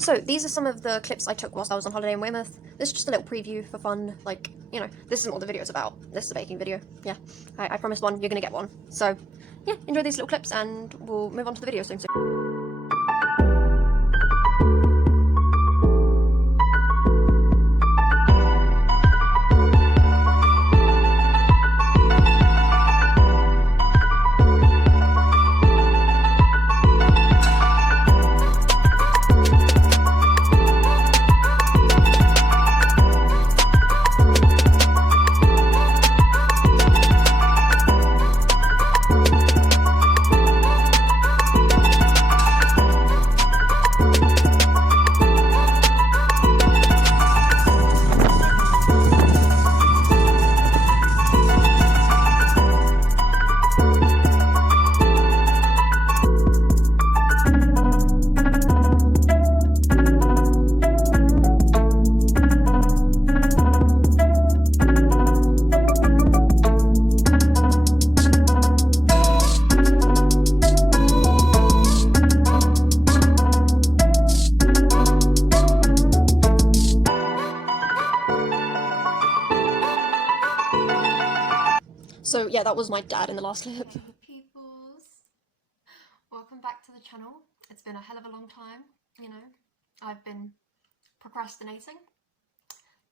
So these are some of the clips I took whilst I was on holiday in Weymouth. This is just a little preview for fun, like, you know, this isn't what the video's about. This is a baking video, yeah. I promised one, you're gonna get one. So, yeah, enjoy these little clips and we'll move on to the video soon. So yeah, that was my dad in the last clip. Hey peoples, welcome back to the channel. It's been a hell of a long time, you know. I've been procrastinating.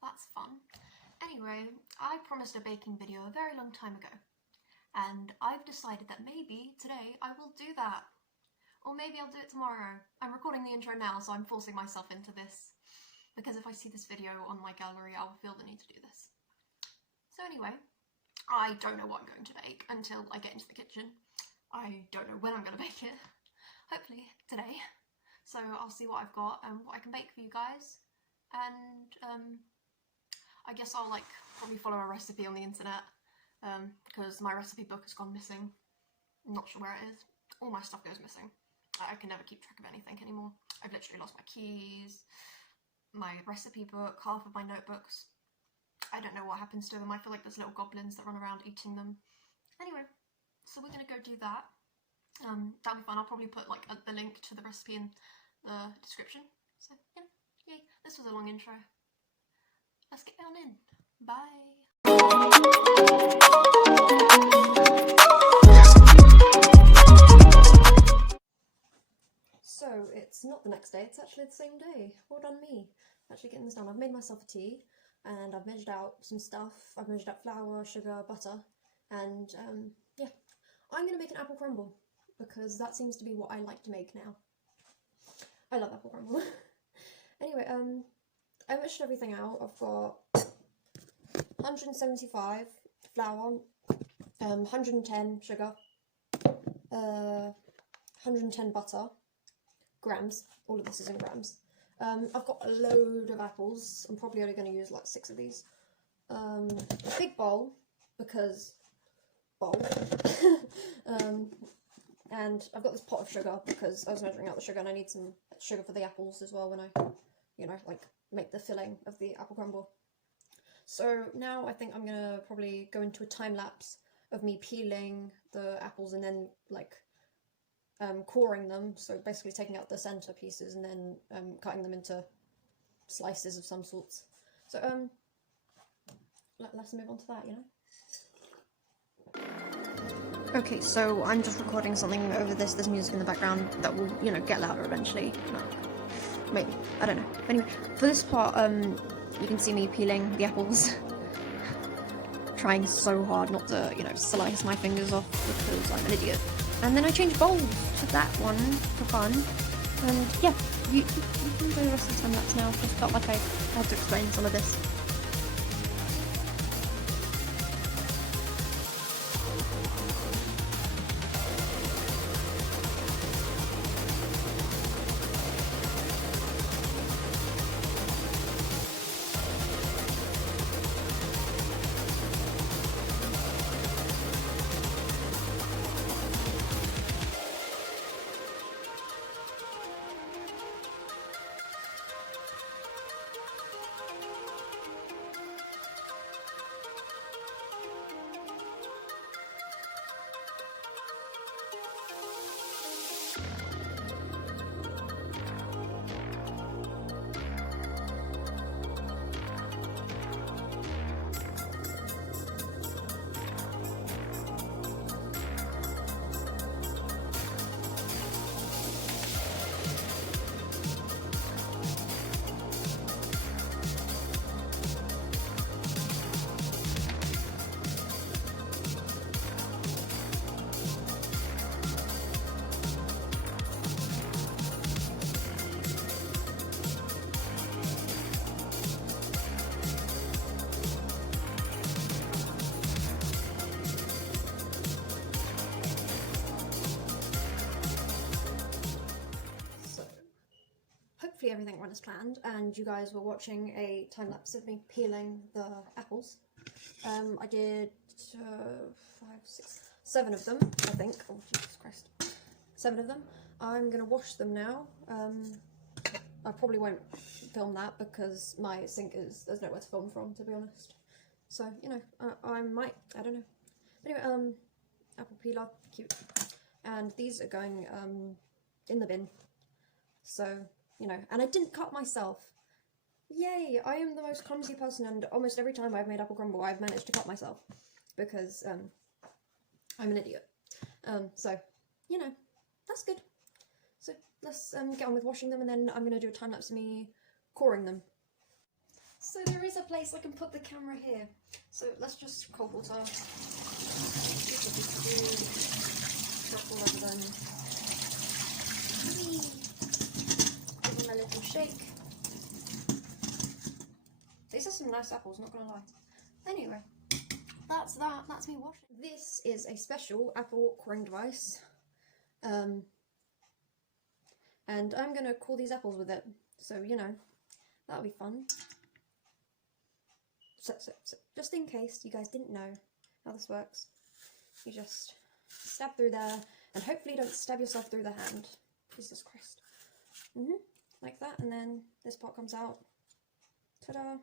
That's fun. Anyway, I promised a baking video a very long time ago, and I've decided that maybe today I will do that. Or maybe I'll do it tomorrow. I'm recording the intro now, so I'm forcing myself into this, because if I see this video on my gallery, I'll feel the need to do this. So anyway, I don't know what I'm going to bake until I get into the kitchen. I don't know when I'm going to bake it. Hopefully today. So I'll see what I've got and what I can bake for you guys. And I guess I'll probably follow a recipe on the internet because my recipe book has gone missing. I'm not sure where it is. All my stuff goes missing. I can never keep track of anything anymore. I've literally lost my keys, my recipe book, half of my notebooks. I don't know what happens to them. I feel like there's little goblins that run around eating them. Anyway, so we're going to go do that. That'll be fun. I'll probably put the link to the recipe in the description. So yeah, yay. This was a long intro. Let's get on in. Bye. So it's not the next day, it's actually the same day. Well done me. Actually getting this done. I've made myself a tea. And I've measured out some stuff. I've measured out flour, sugar, butter, and yeah, I'm going to make an apple crumble because that seems to be what I like to make now. I love apple crumble. Anyway, I measured everything out. I've got 175 flour, 110 sugar, 110 butter, grams. All of this is in grams. I've got a load of apples. I'm probably only going to use 6 of these. A big bowl, because bowl. And I've got this pot of sugar because I was measuring out the sugar and I need some sugar for the apples as well when I, make the filling of the apple crumble. So now I think I'm going to probably go into a time lapse of me peeling the apples and then coring them, so basically taking out the centre pieces and then cutting them into slices of some sorts. So let's move on to that, Okay, so I'm just recording something over there's music in the background that will, get louder eventually. No, maybe, I don't know. Anyway, for this part, you can see me peeling the apples. Trying so hard not to, slice my fingers off because I'm an idiot. And then I changed bowls to that one for fun. And yeah, you can enjoy the rest of the time lapse now. I just felt like I had to explain some of this. hopefully everything went as planned, and you guys were watching a time-lapse of me peeling the apples. I did 5, 6, 7 of them, I think. Oh, Jesus Christ. 7 of them. I'm going to wash them now. I probably won't film that because my sink there's nowhere to film from, to be honest. So, you know, I might, I don't know. Anyway, apple peeler, cute. And these are going in the bin. So, you know, and I didn't cut myself. Yay, I am the most clumsy person, and almost every time I've made apple crumble I've managed to cut myself because I'm an idiot. So, you know, that's good. So let's get on with washing them, and then I'm going to do a time-lapse of me coring them. So there is a place I can put the camera here. So let's just cold water. Drop all of them. Give them a little shake. These are some nice apples, not gonna lie. Anyway, that's that. That's me washing. This is a special apple coring device. And I'm gonna core these apples with it. So, you know, that'll be fun. So, just in case you guys didn't know how this works, you just stab through there, and hopefully you don't stab yourself through the hand. Jesus Christ. Like that, and then this part comes out. Ta-da!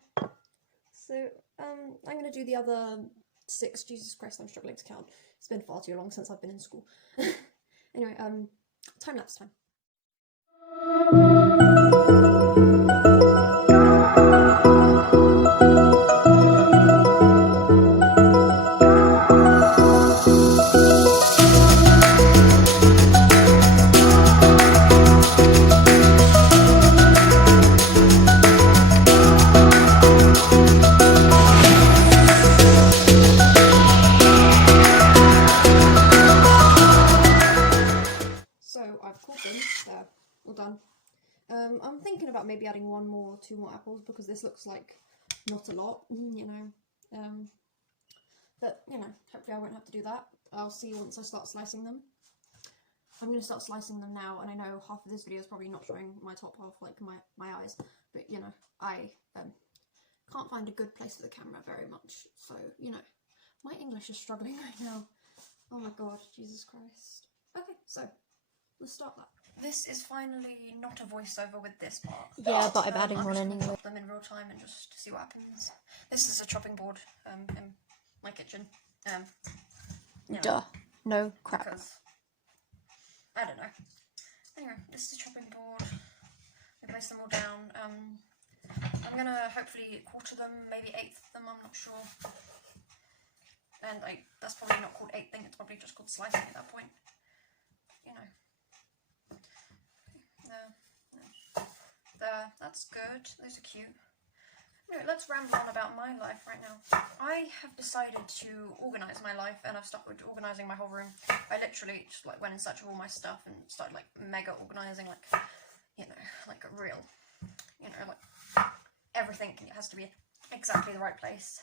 So, I'm going to do the other 6. Jesus Christ, I'm struggling to count. It's been far too long since I've been in school. Anyway, time-lapse time. All done. I'm thinking about maybe adding 1 more, 2 more apples because this looks like not a lot, you know. But, you know, hopefully I won't have to do that. I'll see once I start slicing them. I'm going to start slicing them now, and I know half of this video is probably not showing my top half, like my eyes, but, you know, I can't find a good place for the camera very much, so, you know, my English is struggling right now. Oh my god, Jesus Christ. Okay, so, let's start that. This is finally not a voiceover with this part. Yeah, but I'm adding one anyway. Chop them in real time and just see what happens. This is a chopping board in my kitchen. You know, Duh. No crap. because, I don't know. Anyway, this is a chopping board. I place them all down. I'm gonna hopefully quarter them, maybe 1/8 them, I'm not sure. And that's probably not called 1/8ing, it's probably just called slicing at that point. You know. There, that's good, those are cute. Anyway, let's ramble on about my life right now. I have decided to organise my life, and I've started organising my whole room. I literally just like went in search of all my stuff and started like mega organising, like, you know, like a real, you know, like everything has to be exactly the right place.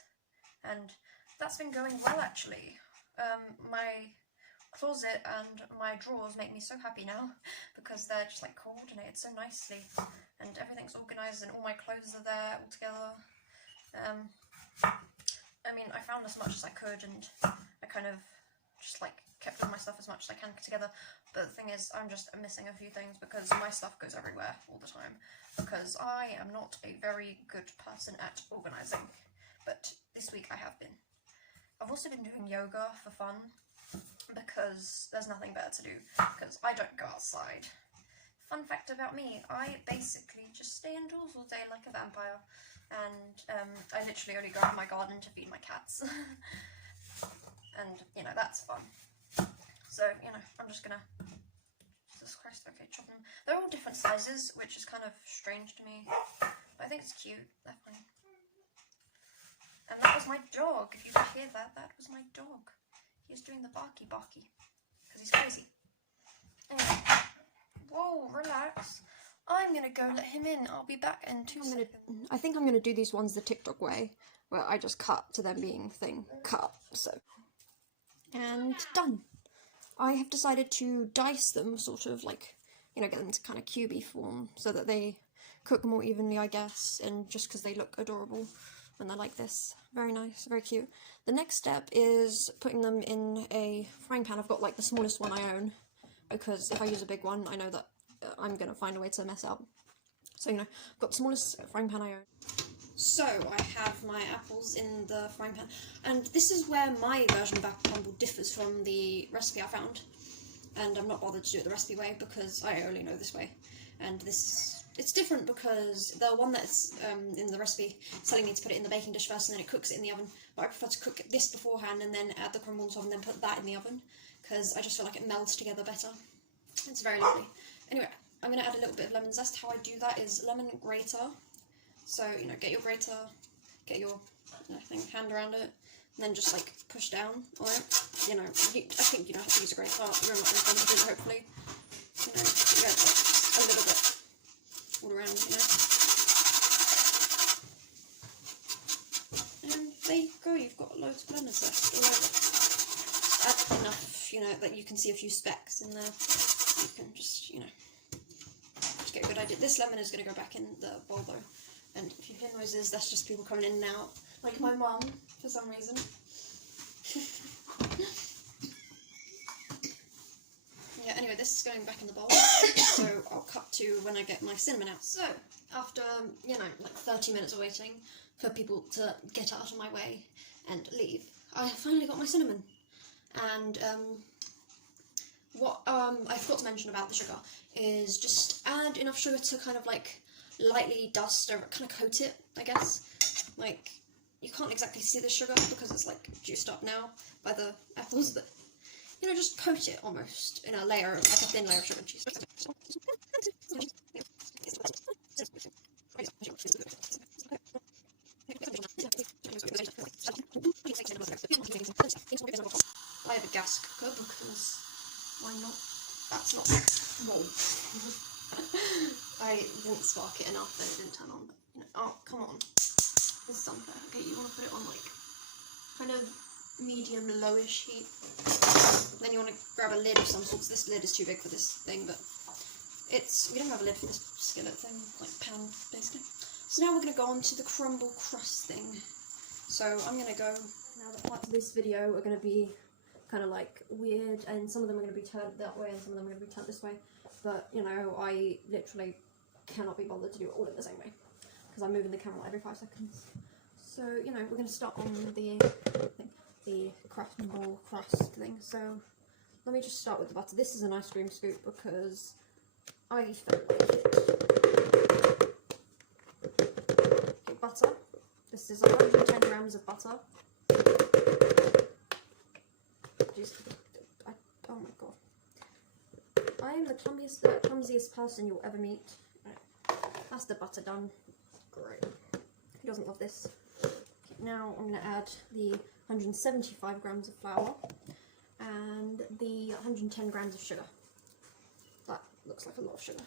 And that's been going well actually. My closet and my drawers make me so happy now because they're just like coordinated so nicely and everything's organised and all my clothes are there all together. I mean, I found as much as I could, and I kind of just like kept all my stuff as much as I can together, but the thing is I'm just missing a few things because my stuff goes everywhere all the time because I am not a very good person at organising, but this week I have been. I've also been doing yoga for fun because there's nothing better to do because I don't go outside. Fun fact about me, I basically just stay indoors all day like a vampire, and I literally only go out in my garden to feed my cats. And, you know, that's fun. So, you know, I'm just gonna, Jesus Christ, okay, chop them. They're all different sizes, which is kind of strange to me, but I think it's cute, definitely. And that was my dog. If you could hear that, that was my dog. He was doing the barky barky because he's crazy. Anyway, whoa, relax. I'm gonna go let him in. I'll be back in 2 seconds. I think I'm gonna do these ones the TikTok way, where I just cut to them being cut. So, and done. I have decided to dice them, sort of like, you know, get them to kind of cubey form so that they cook more evenly, I guess, and just because they look adorable when they're like this. Very nice, very cute. The next step is putting them in a frying pan. I've got like the smallest one I own, because if I use a big one, I know that I'm going to find a way to mess up. So, you know, I've got the smallest frying pan I own. So, I have my apples in the frying pan, and this is where my version of apple crumble differs from the recipe I found. And I'm not bothered to do it the recipe way, because I only know this way. And it's different because the one that's in the recipe is telling me to put it in the baking dish first and then it cooks it in the oven. But I prefer to cook this beforehand and then add the crumble on top and then put that in the oven, because I just feel like it melds together better. It's very lovely. Anyway, I'm going to add a little bit of lemon zest. How I do that is lemon grater. So, you know, get your grater, get your hand around it, and then just like push down on it. You know, I think you know how to use a grater. You're not going to do it, hopefully. You know, yeah, a little bit all around, you know. And there you go, you've got loads of lemon zest all over. Just add enough, you know, that you can see a few specks in there. You can just, you know, just get a good idea. This lemon is going to go back in the bowl though. And if you hear noises, that's just people coming in and out. Like my mum, for some reason. Yeah, anyway, this is going back in the bowl. So I'll cut to when I get my cinnamon out. So, after, you know, like 30 minutes of waiting for people to get out of my way and leave, I finally got my cinnamon. And, what I forgot to mention about the sugar is just add enough sugar to kind of like lightly dust or kind of coat it, I guess. Like, you can't exactly see the sugar because it's like juiced up now by the apples, but you know, just coat it almost in a layer, like a thin layer of sugar and cheese. I have a gas cooker because why not? That's not whoa. I didn't spark it enough and it didn't turn on. But, you know, oh, come on. This is unfair. Okay, you want to put it on like kind of medium lowish heat. Then you want to grab a lid of some sort. This lid is too big for this thing, but we don't have a lid for this skillet thing, like pan basically. So now we're going to go on to the crumble crust thing. So I'm going to go, now the parts of this video are going to be kind of like weird, and some of them are going to be turned that way and some of them are going to be turned this way. But, you know, I literally cannot be bothered to do it all in the same way, because I'm moving the camera every 5 seconds. So, you know, we're going to start on the crumble crust thing. So, let me just start with the butter. This is an ice cream scoop because I felt like it. Okay, butter. This is 110 grams of butter. Jeez, oh my god. I am the clumsiest person you'll ever meet. Right. That's the butter done. Great. Who doesn't love this? Okay, now I'm going to add the 175 grams of flour and the 110 grams of sugar. That looks like a lot of sugar.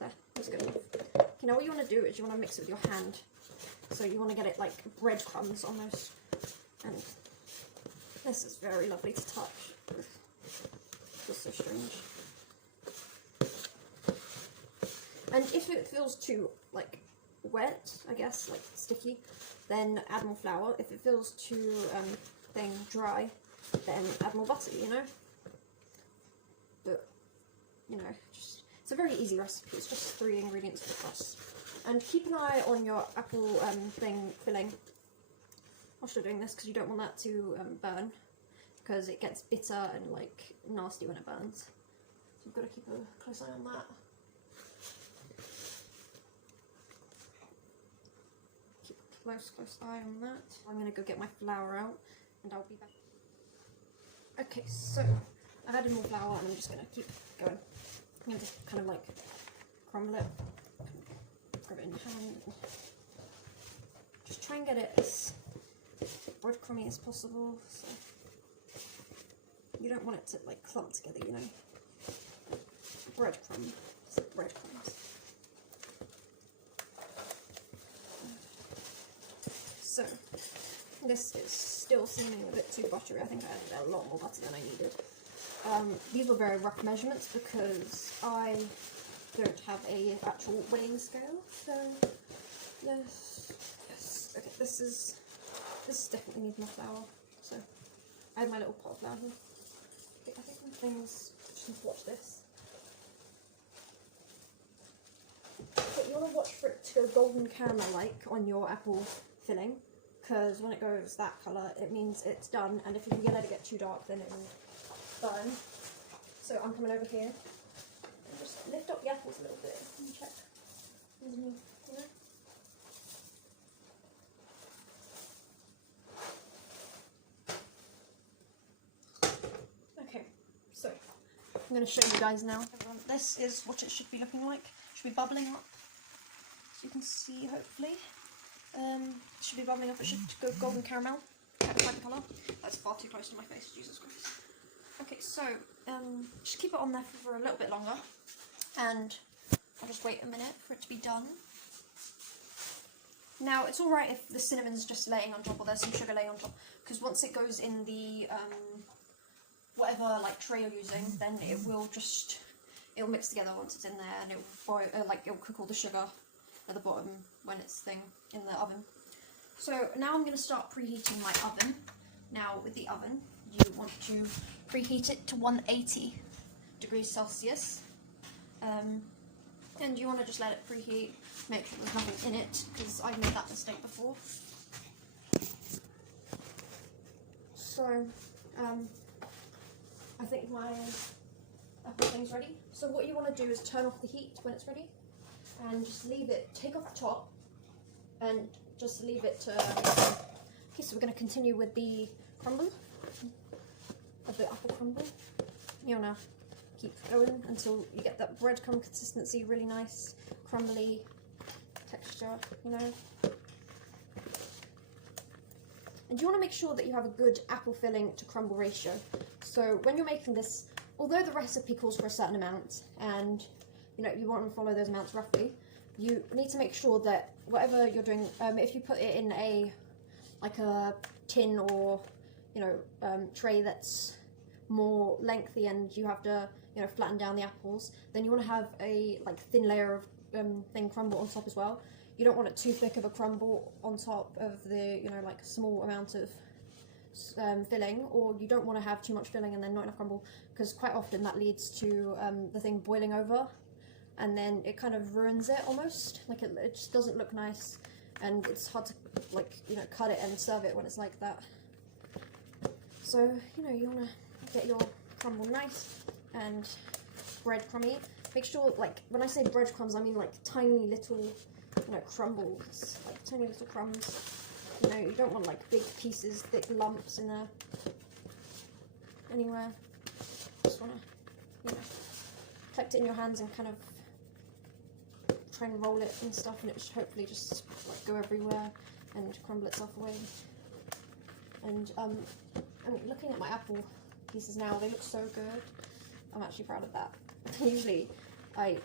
There, that's good enough. Okay, now what you want to do is you want to mix it with your hand. So you want to get it like breadcrumbs almost. And this is very lovely to touch. Feels so strange. And if it feels too like wet, I guess, like sticky, then add more flour. If it feels too dry, then add more butter, you know. But you know, just it's a very easy recipe. It's just 3 ingredients for the crust. And keep an eye on your apple filling whilst you're doing this, because you don't want that to burn, because it gets bitter and like nasty when it burns. So you've got to keep a close eye on that. Keep a close eye on that. I'm going to go get my flour out and I'll be back. Okay, so I've added more flour and I'm just going to keep going. I'm going to just kind of like crumble it, grab it in your hand, just try and get it as breadcrumby as possible. So you don't want it to like clump together, you know. Breadcrumb, just breadcrumbs. So this is still seeming a bit too buttery. I think I added a lot more butter than I needed. These were very rough measurements because I don't have a actual weighing scale, so yes. Okay, this is definitely needs more flour. So I have my little pot of flour here. Okay, I think things just need to watch this. But you want to watch for it to go golden caramel-like on your apple filling, because when it goes that colour, it means it's done, and if you let it get too dark, then it will burn. So I'm coming over here and just lift up the apples a little bit and check underneath, you know? Okay, so I'm going to show you guys now. This is what it should be looking like. It should be bubbling up, so you can see, hopefully. It should be bubbling up. It should go golden caramel, type of colour. That's far too close to my face, Jesus Christ. Okay, so just keep it on there for a little bit longer, and I'll just wait a minute for it to be done. Now, it's alright if the cinnamon's just laying on top, or there's some sugar laying on top, because once it goes in the whatever like tray you're using, then it'll mix together once it's in there, and it'll cook all the sugar at the bottom when it's in the oven. So now I'm going to start preheating my oven. Now with the oven, you want to preheat it to 180 degrees Celsius, and you want to just let it preheat, make sure there's nothing in it, because I've made that mistake before. So I think my apple thing's ready. So what you want to do is turn off the heat when it's ready, and just leave it, take off the top, and just leave it to... Okay, so we're going to continue with the crumble, of the apple crumble. You want to keep going until you get that breadcrumb consistency, really nice, crumbly texture, you know. And you want to make sure that you have a good apple filling to crumble ratio. So when you're making this, although the recipe calls for a certain amount, and you know you want to follow those amounts roughly, you need to make sure that whatever you're doing, if you put it in a tin or tray that's more lengthy, and you have to flatten down the apples, then you want to have a thin layer of thing crumble on top as well. You don't want it too thick of a crumble on top of the small amount of filling, or you don't want to have too much filling and then not enough crumble, because quite often that leads to the thing boiling over, and then it kind of ruins it almost. It just doesn't look nice, and it's hard to cut it and serve it when it's like that. So you want to get your crumble nice and breadcrumby. Make sure, when I say breadcrumbs, I mean tiny little crumbles, tiny little crumbs. You don't want big pieces, thick lumps in there anywhere. Just want to collect it in your hands and kind of try and roll it and stuff, and it should hopefully just go everywhere and crumble itself away. And I mean, looking at my apple pieces now, they look so good. I'm actually proud of that. Usually I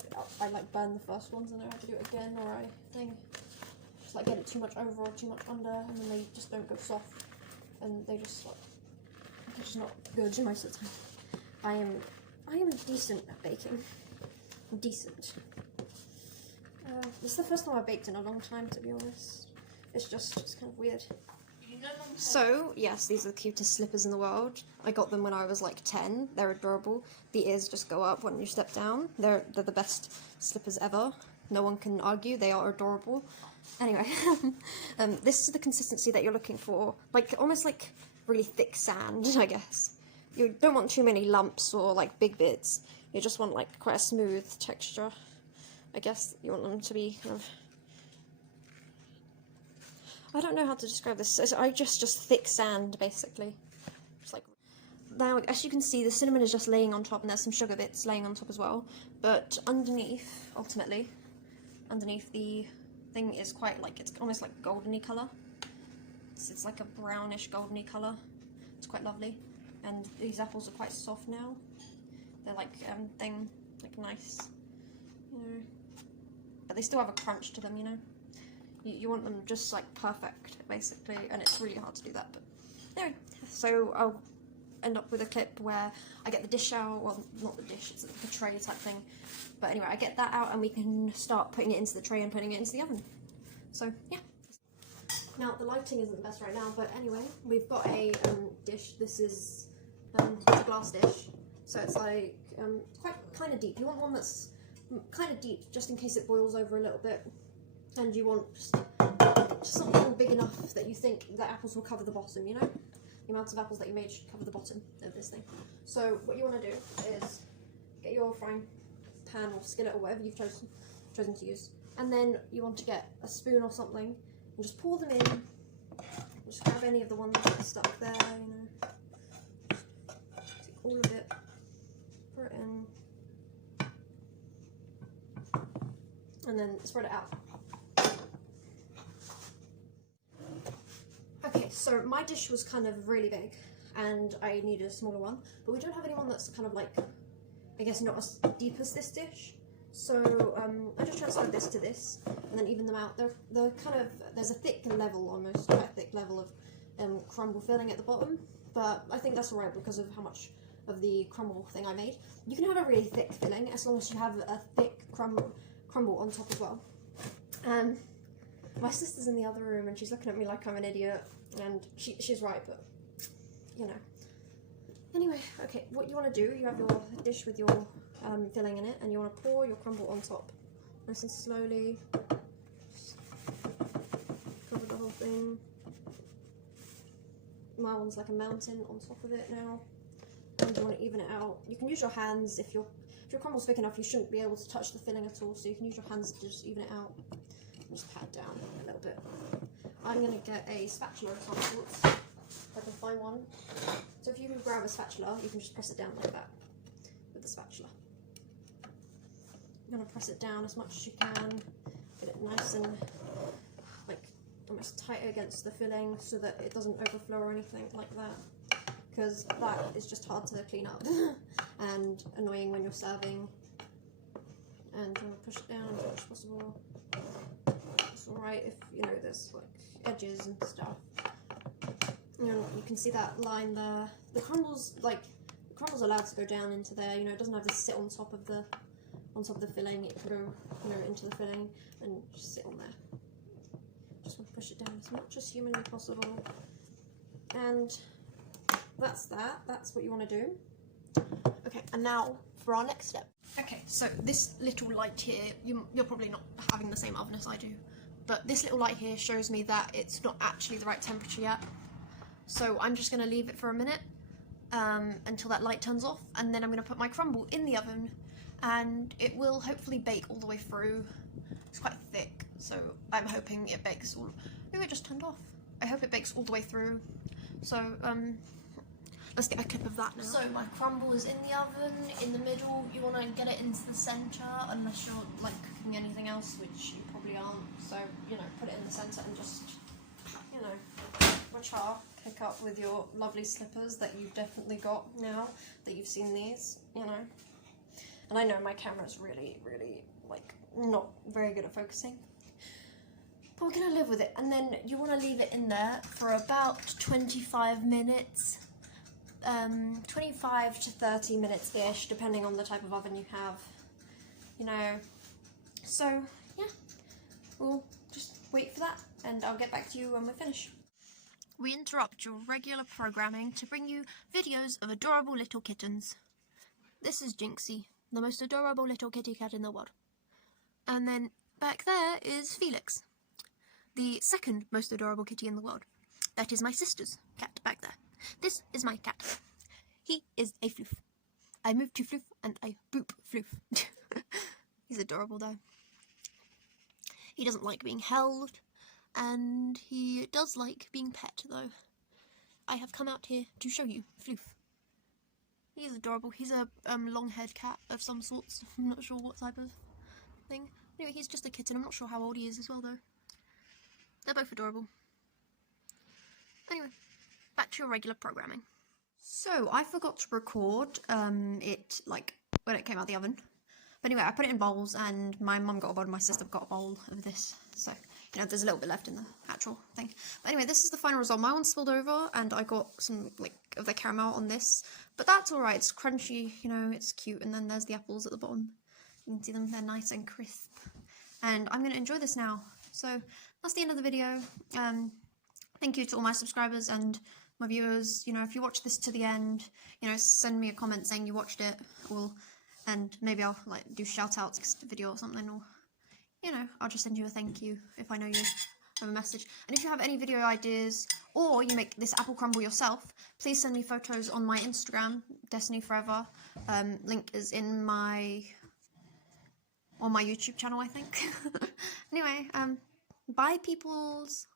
burn the first ones and I have to do it again, or I just get it too much over or too much under, and then they just don't go soft, and they're just not good most of the time. I am decent at baking. I'm decent. This is the first time I've baked in a long time, to be honest. It's kind of weird. So, yes, these are the cutest slippers in the world. I got them when I was 10. They're adorable. The ears just go up when you step down. They're the best slippers ever. No one can argue. They are adorable. Anyway, this is the consistency that you're looking for. Almost really thick sand, I guess. You don't want too many lumps or big bits. You just want quite a smooth texture. I guess you want them to be kind of... I don't know how to describe this. I just thick sand, basically. Just now, as you can see, the cinnamon is just laying on top, and there's some sugar bits laying on top as well. But underneath, ultimately, underneath the thing is quite it's almost goldeny colour. It's like a brownish goldeny colour. It's quite lovely. And these apples are quite soft now. They're nice, but they still have a crunch to them, You want them just perfect, basically, and it's really hard to do that. But anyway, so I'll end up with a clip where I get the dish out, well, not the dish, it's like a tray type thing. But anyway, I get that out and we can start putting it into the tray and putting it into the oven. So, yeah. Now, the lighting isn't the best right now, but anyway, we've got a dish. This is it's a glass dish, so it's like quite kind of deep. You want one that's kind of deep, just in case it boils over a little bit, and you want just something big enough that you think the apples will cover the bottom. You know, the amount of apples that you made should cover the bottom of this thing. So what you want to do is get your frying pan or skillet or whatever you've chosen to use, and then you want to get a spoon or something and just pour them in. Just grab any of the ones that are stuck there, you know. Take all of it, pour it in, and then spread it out. Okay, so my dish was kind of really big and I needed a smaller one, but we don't have anyone that's kind of like, I guess, not as deep as this dish. So I just transferred this to this and then even them out. They're kind of, there's a thick level, almost quite a thick level of crumble filling at the bottom, but I think that's alright because of how much of the crumble thing I made. You can have a really thick filling as long as you have a thick crumble on top as well. My sister's in the other room and she's looking at me like I'm an idiot, and she's right, but you know. Anyway, okay, what you want to do, you have your dish with your filling in it, and you want to pour your crumble on top, nice and slowly. Just cover the whole thing. My one's like a mountain on top of it now, and you want to even it out. You can use your hands if your crumble's thick enough. You shouldn't be able to touch the filling at all, so you can use your hands to just even it out. Just pat it down a little bit. I'm gonna get a spatula of some sorts, if I can find one. So if you can grab a spatula, you can just press it down like that with the spatula. You're gonna press it down as much as you can, get it nice and like almost tight against the filling so that it doesn't overflow or anything like that, because that is just hard to clean up and annoying when you're serving. And I'm gonna push it down as much as possible. It's alright if, you know, there's like edges and stuff. You know, you can see that line there. The crumble's allowed to go down into there. You know, it doesn't have to sit on top of the filling. It can go, you know, into the filling and just sit on there. Just want to push it down as much as humanly possible. And that's that. That's what you want to do. Okay, and now for our next step. Okay, so this little light here, you're probably not having the same oven as I do, but this little light here shows me that it's not actually the right temperature yet. So I'm just going to leave it for a minute until that light turns off, and then I'm going to put my crumble in the oven, and it will hopefully bake all the way through. It's quite thick, so I'm hoping it bakes all... Oh, it just turned off. I hope it bakes all the way through. So, let's get a clip of that now. So my crumble is in the oven, in the middle. You want to get it into the centre, unless you're like cooking anything else, which you probably aren't. So, you know, put it in the centre and just, you know, pick up with your lovely slippers that you've definitely got now that you've seen these, you know. And I know my camera's really, really, like, not very good at focusing. But we're going to live with it. And then you want to leave it in there for about 25 minutes. 25 to 30 minutes-ish, depending on the type of oven you have, you know. So, yeah, we'll just wait for that, and I'll get back to you when we're finished. We interrupt your regular programming to bring you videos of adorable little kittens. This is Jinxie, the most adorable little kitty cat in the world. And then back there is Felix, the second most adorable kitty in the world. That is my sister's cat back there. This is my cat. He is a floof. I move to floof and I boop floof. He's adorable though. He doesn't like being held, and he does like being pet though. I have come out here to show you Floof. He's adorable. He's a long-haired cat of some sorts. I'm not sure what type of thing. Anyway, he's just a kitten. I'm not sure how old he is as well though. They're both adorable. Anyway, back to your regular programming. So, I forgot to record it, like, when it came out of the oven. But anyway, I put it in bowls, and my mum got a bowl and my sister got a bowl of this. So, you know, there's a little bit left in the actual thing. But anyway, this is the final result. My one spilled over, and I got some, like, of the caramel on this. But that's alright, it's crunchy, you know, it's cute. And then there's the apples at the bottom. You can see them, they're nice and crisp. And I'm going to enjoy this now. So, that's the end of the video. Thank you to all my subscribers and my viewers. You know, if you watch this to the end, you know, send me a comment saying you watched it. And maybe I'll, like, do shout-outs to the video or something. Or, you know, I'll just send you a thank you if I know you have a message. And if you have any video ideas, or you make this apple crumble yourself, please send me photos on my Instagram, Destiny Forever. Link is in on my YouTube channel, I think. Anyway, bye peoples.